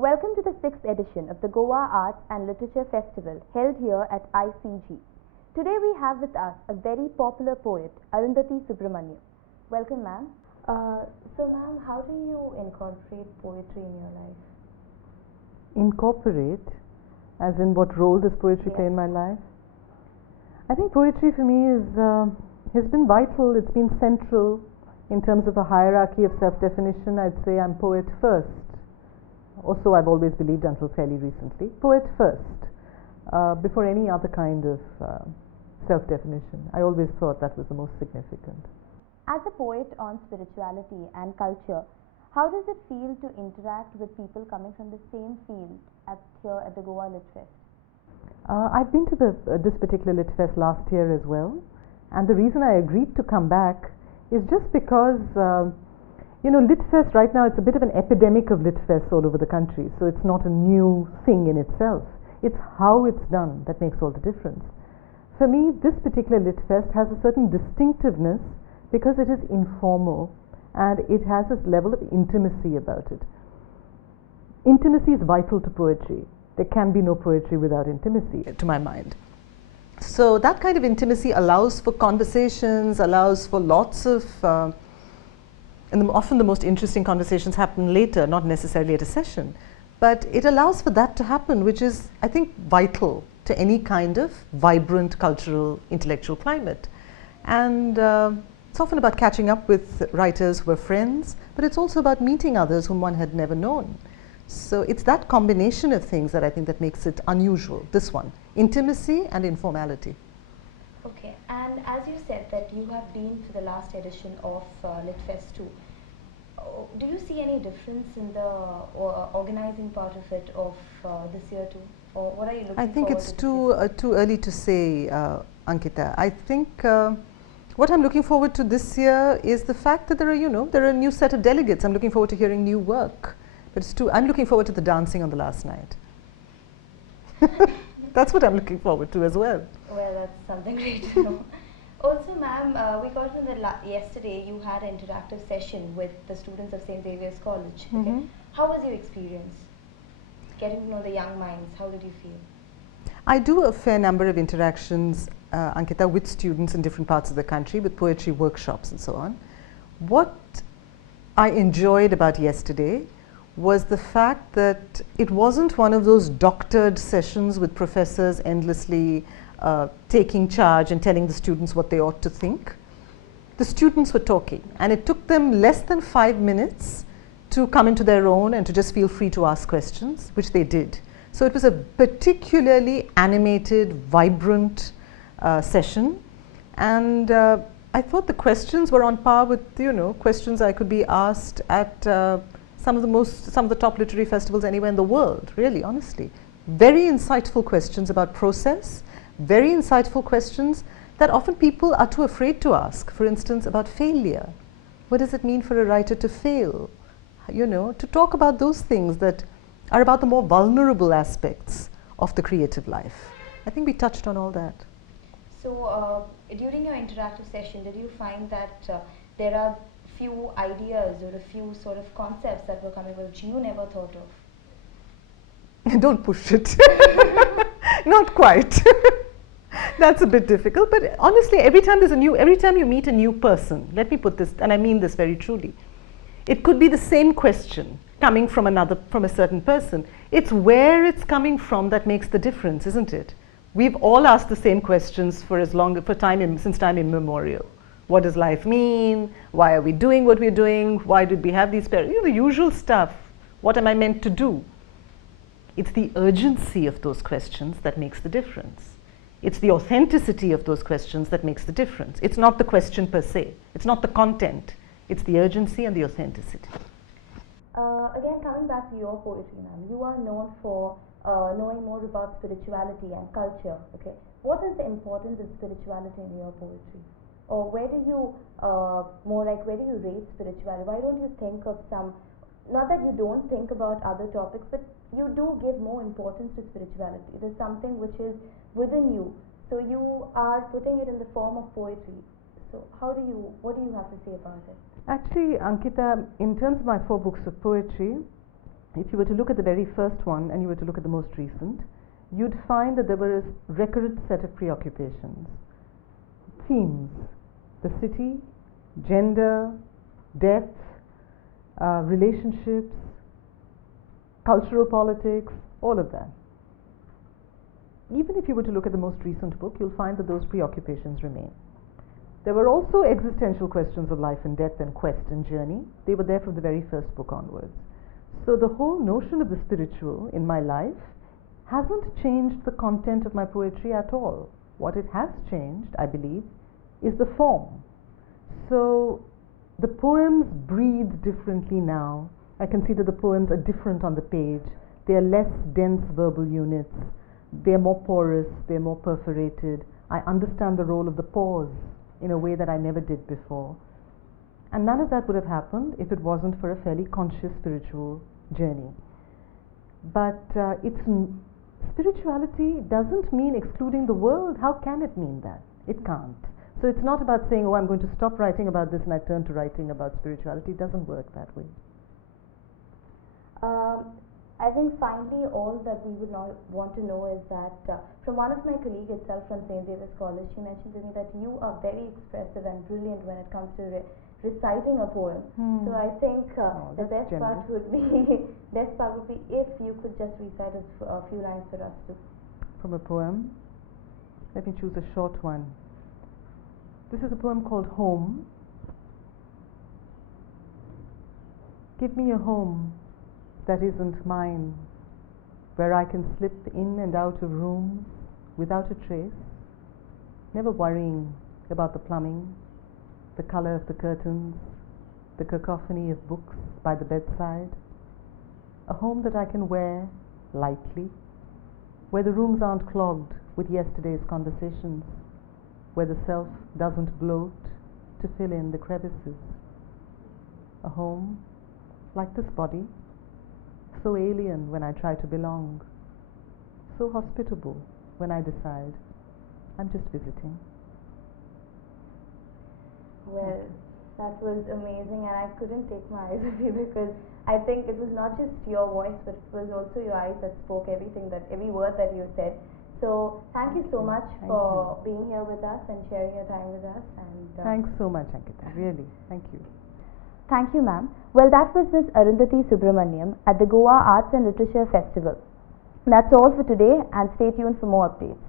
Welcome to the 6th edition of the Goa Arts and Literature Festival held here at ICG. Today we have with us a very popular poet, Arundhathi Subramaniam. Welcome, ma'am. So ma'am, how do you incorporate poetry in your life? Incorporate? As in what role does poetry play in my life? I think poetry for me has been vital, it's been central in terms of a hierarchy of self-definition. I'd say I'm poet first. Also, I've always believed until fairly recently. Poet first, before any other kind of self-definition. I always thought that was the most significant. As a poet on spirituality and culture, how does it feel to interact with people coming from the same field here at the Goa Lit Fest? I've been to this particular Lit Fest last year as well, and the reason I agreed to come back is just because Lit Fest right now, it's a bit of an epidemic of Lit Fests all over the country, so it's not a new thing in itself. It's how it's done that makes all the difference. For me, this particular Lit Fest has a certain distinctiveness because it is informal and it has this level of intimacy about it. Intimacy is vital to poetry. There can be no poetry without intimacy, to my mind. So that kind of intimacy allows for conversations, allows for lots of and often the most interesting conversations happen later, not necessarily at a session. But it allows for that to happen, which is, I think, vital to any kind of vibrant cultural, intellectual climate. And it's often about catching up with writers who are friends, but it's also about meeting others whom one had never known. So it's that combination of things that I think that makes it unusual, this one, intimacy and informality. Okay, and as you said that you have been to the last edition of Lit Fest 2, do you see any difference in the organizing part of it of this year too? Or what are you looking forward to? I think it's too early to say, Ankita. I think what I'm looking forward to this year is the fact that there are a new set of delegates. I'm looking forward to hearing new work. But I'm looking forward to the dancing on the last night. That's what I'm looking forward to as well. Well, that's something great to know. Also, ma'am, we got to yesterday you had an interactive session with the students of St. Xavier's College. Mm-hmm. Okay. How was your experience? Getting to know the young minds, how did you feel? I do a fair number of interactions, Ankita, with students in different parts of the country, with poetry workshops and so on. What I enjoyed about yesterday was the fact that it wasn't one of those doctored sessions with professors endlessly taking charge and telling the students what they ought to think. The students were talking, and it took them less than 5 minutes to come into their own and to just feel free to ask questions, which they did. So it was a particularly animated, vibrant session, and I thought the questions were on par with questions I could be asked at some of the top literary festivals anywhere in the world, really, honestly. Very insightful questions about process, very insightful questions that often people are too afraid to ask. For instance, about failure. What does it mean for a writer to fail? To talk about those things that are about the more vulnerable aspects of the creative life. I think we touched on all that. So, during your interactive session, did you find that there are few ideas or a few sort of concepts that were coming which you never thought of? Don't push it. Not quite. That's a bit difficult, but honestly, every time you meet a new person, let me put this, and I mean this very truly, it could be the same question coming from a certain person. It's where it's coming from that makes the difference, isn't it? We've all asked the same questions since time immemorial. What does life mean? Why are we doing what we're doing? Why did we have these parents? The usual stuff. What am I meant to do? It's the urgency of those questions that makes the difference. It's the authenticity of those questions that makes the difference. It's not the question per se. It's not the content. It's the urgency and the authenticity. Again, coming back to your poetry, ma'am, you are known for knowing more about spirituality and culture. Okay, what is the importance of spirituality in your poetry? Or where do you rate spirituality? Why don't you think of not that you don't think about other topics, but you do give more importance to spirituality. It is something which is within you, so you are putting it in the form of poetry. So what do you have to say about it? Actually, Ankita, in terms of my 4 books of poetry, if you were to look at the very first one and you were to look at the most recent, you'd find that there were a recurrent set of preoccupations, themes: the city, gender, death, relationships, cultural politics, all of that. Even if you were to look at the most recent book, you'll find that those preoccupations remain. There were also existential questions of life and death and quest and journey. They were there from the very first book onwards. So the whole notion of the spiritual in my life hasn't changed the content of my poetry at all. What it has changed, I believe, is the form. So the poems breathe differently now. I can see that the poems are different on the page. They are less dense verbal units. They are more porous. They are more perforated. I understand the role of the pause in a way that I never did before. And none of that would have happened if it wasn't for a fairly conscious spiritual journey. But spirituality doesn't mean excluding the world. How can it mean that? It can't. So it's not about saying, oh, I'm going to stop writing about this and I turn to writing about spirituality. It doesn't work that way. I think finally all that we would want to know is that from one of my colleagues itself from St. Xavier's College, she mentioned to me that you are very expressive and brilliant when it comes to reciting a poem. So I think the best part would be if you could just recite a few lines for us too. From a poem? Let me choose a short one. This is a poem called Home. Give me a home that isn't mine, where I can slip in and out of rooms without a trace, never worrying about the plumbing, the color of the curtains, the cacophony of books by the bedside. A home that I can wear lightly, where the rooms aren't clogged with yesterday's conversations, where the self doesn't bloat to fill in the crevices. A home like this body, so alien when I try to belong, so hospitable when I decide I'm just visiting. Well, that was amazing, and I couldn't take my eyes off you because I think it was not just your voice, but it was also your eyes that spoke every word that you said. So thank you so much for being here with us and sharing your time with us. And thanks so much, Ankita. Really, thank you. Thank you, ma'am. Well, that was Ms. Arundhathi Subramaniam at the Goa Arts and Literature Festival. That's all for today, and stay tuned for more updates.